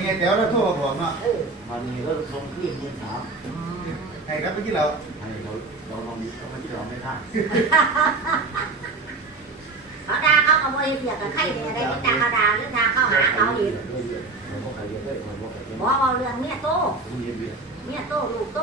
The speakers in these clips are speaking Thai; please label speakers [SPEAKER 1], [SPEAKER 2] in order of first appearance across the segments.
[SPEAKER 1] ไงเดี๋ยวเราโทรบอกเนาะ
[SPEAKER 2] วันนี้ก็ส่งขึ้นมือถาม
[SPEAKER 1] ให้ครับไปกินเรา
[SPEAKER 2] ให้เราลองนี้เขาไม่กินเราไม่ได้
[SPEAKER 3] เขาด่าเขาเอาไปเบียดกับใครเนี่ยได้ไม่ด่าเขาด่าหรือด่าเขาหาเขาอีกบอกเอาเรื่องเมียโตเมียโตลูกโต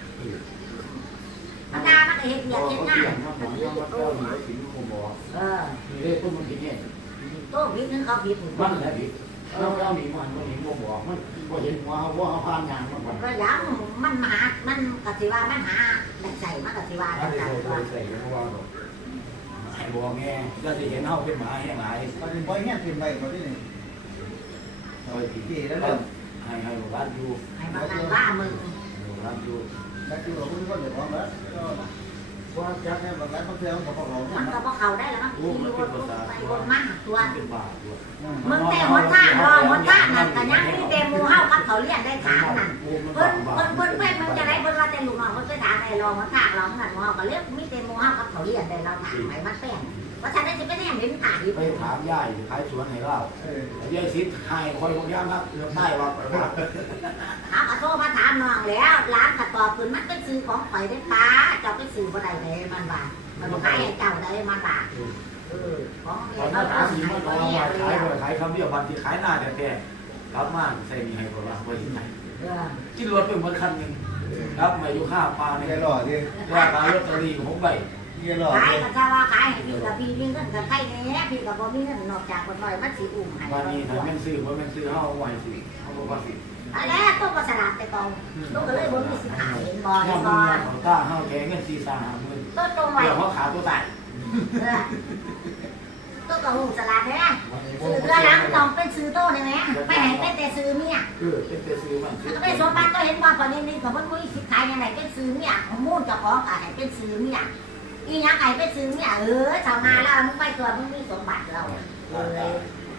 [SPEAKER 3] เขาด่ามันเห็นเบียดเห็นง่ายมันเบียดโต
[SPEAKER 2] มีเรื่องต้นมันผิดเนี่ย
[SPEAKER 3] โตผิดนึงเขาผิด
[SPEAKER 2] มันแหละผิดเราหนีมันบอกมันก็เห็นว่าเขาผ่านงานมัน
[SPEAKER 3] ก็ยังมันหามันกติว่ามันหาดักใส่มันกติว่าดักใส่ว่า
[SPEAKER 2] ไอ้บัวแง่ก็จะเห็นเขาเป็นหมาแห้งหาย
[SPEAKER 1] มันเป็นบ่อยแง่ถิ่นไปกว่าที่นี่ที่แล้วเริ่ม
[SPEAKER 2] ให้บ้านอยู่
[SPEAKER 3] ให้บ้านว่ามึง
[SPEAKER 2] บ้านอยู่
[SPEAKER 1] แล้วคือเราไม่ค่อยเดือดร้อนแล้วเพราะจักเนี่ยบางครั้งบางทีมันก็บอกเรา
[SPEAKER 3] มันก็บอกเขาได้แล้วมั้งที่วนไปวนมาตัวมึงแต่
[SPEAKER 2] หั
[SPEAKER 3] วท่ารอหัวท่านั่นแต่ยังมีเต็มมูเฮากับเขาเรียกได้ถามนั่นเพิ่นเป็นมึงจะได้เพิ่นว่าแต่ลูกน้องเพิ่นไปถามไอ้รอหัวท่าเรานั่นมูเฮาก็เรียกมีเต็มมูเฮากับเขาเรียกได้เราถามไปมันแป้งว่าฉันได้จะไปแน่เห็นถ่าย
[SPEAKER 2] ไปถามย่ายขายสวนให้เราย่ายซิดให้คอยบอกย่างครับเลือกได้ว่าไปว่า
[SPEAKER 3] เขาก็โทรมาถามน้องแล้วร้านกระตอบปืนมันเป็นซื้อของข่อยได้ป้าเจ้าไปซื้อบ่ได้เลยมันว่ามันขายให้เจ้าได้มันว่า
[SPEAKER 2] ของเราถามสีมันเราขายคำเดียวบันที่ขายหน้าแต่รับมากใส่มีให้คนละว่าที่ไหนกินรถเป็นวันคันหนึ่งรับมาอยู่ข้าวปลาเนี่ย
[SPEAKER 1] หล่อดิ
[SPEAKER 2] ว่าการลอตเตอรี่ของใบ
[SPEAKER 3] ขายกับชาวว่าขายให้พี่กับพี่มีเงินกับใครเนี่ยพี่กับบ่มีเงินนอกจากคนน้อยมันสิอุ้มให้
[SPEAKER 2] วันนี้ถ้าแม่นซื้อว่าแม่นซื้อเฮาไว้สิเฮาบ่ว่าสิ
[SPEAKER 3] อะไรตัวก็สลัดแต่กองตัวก็เลยบ่มีสิขายเห็นบ่
[SPEAKER 2] เห็นบ่ถ้าเฮาแข่งเงิน4-5
[SPEAKER 3] ตัวตรงไว้
[SPEAKER 2] เดี๋ยวเขาขาตัวตาย
[SPEAKER 3] ตัวก็หูสลัดเนี่ยซื้อเรือหลังต้องเป็นซื้อโตนี่แหมไปไหนเป็นแต่ซื้อเมีย
[SPEAKER 2] เป็นแต่ซื้อมัน
[SPEAKER 3] ก็ไปสมบัติก็เห็นว่าประเด็นนี้ก็บ่มีสิขายยังไงเป็นซื้อเมียมูลเจ้าของก็ให้เป็นซื้อเมียอีหยังไอ้ไปซื้อเนี่ยชาวนาแล้วมึงไปตัวมึงมีสมบัติเรา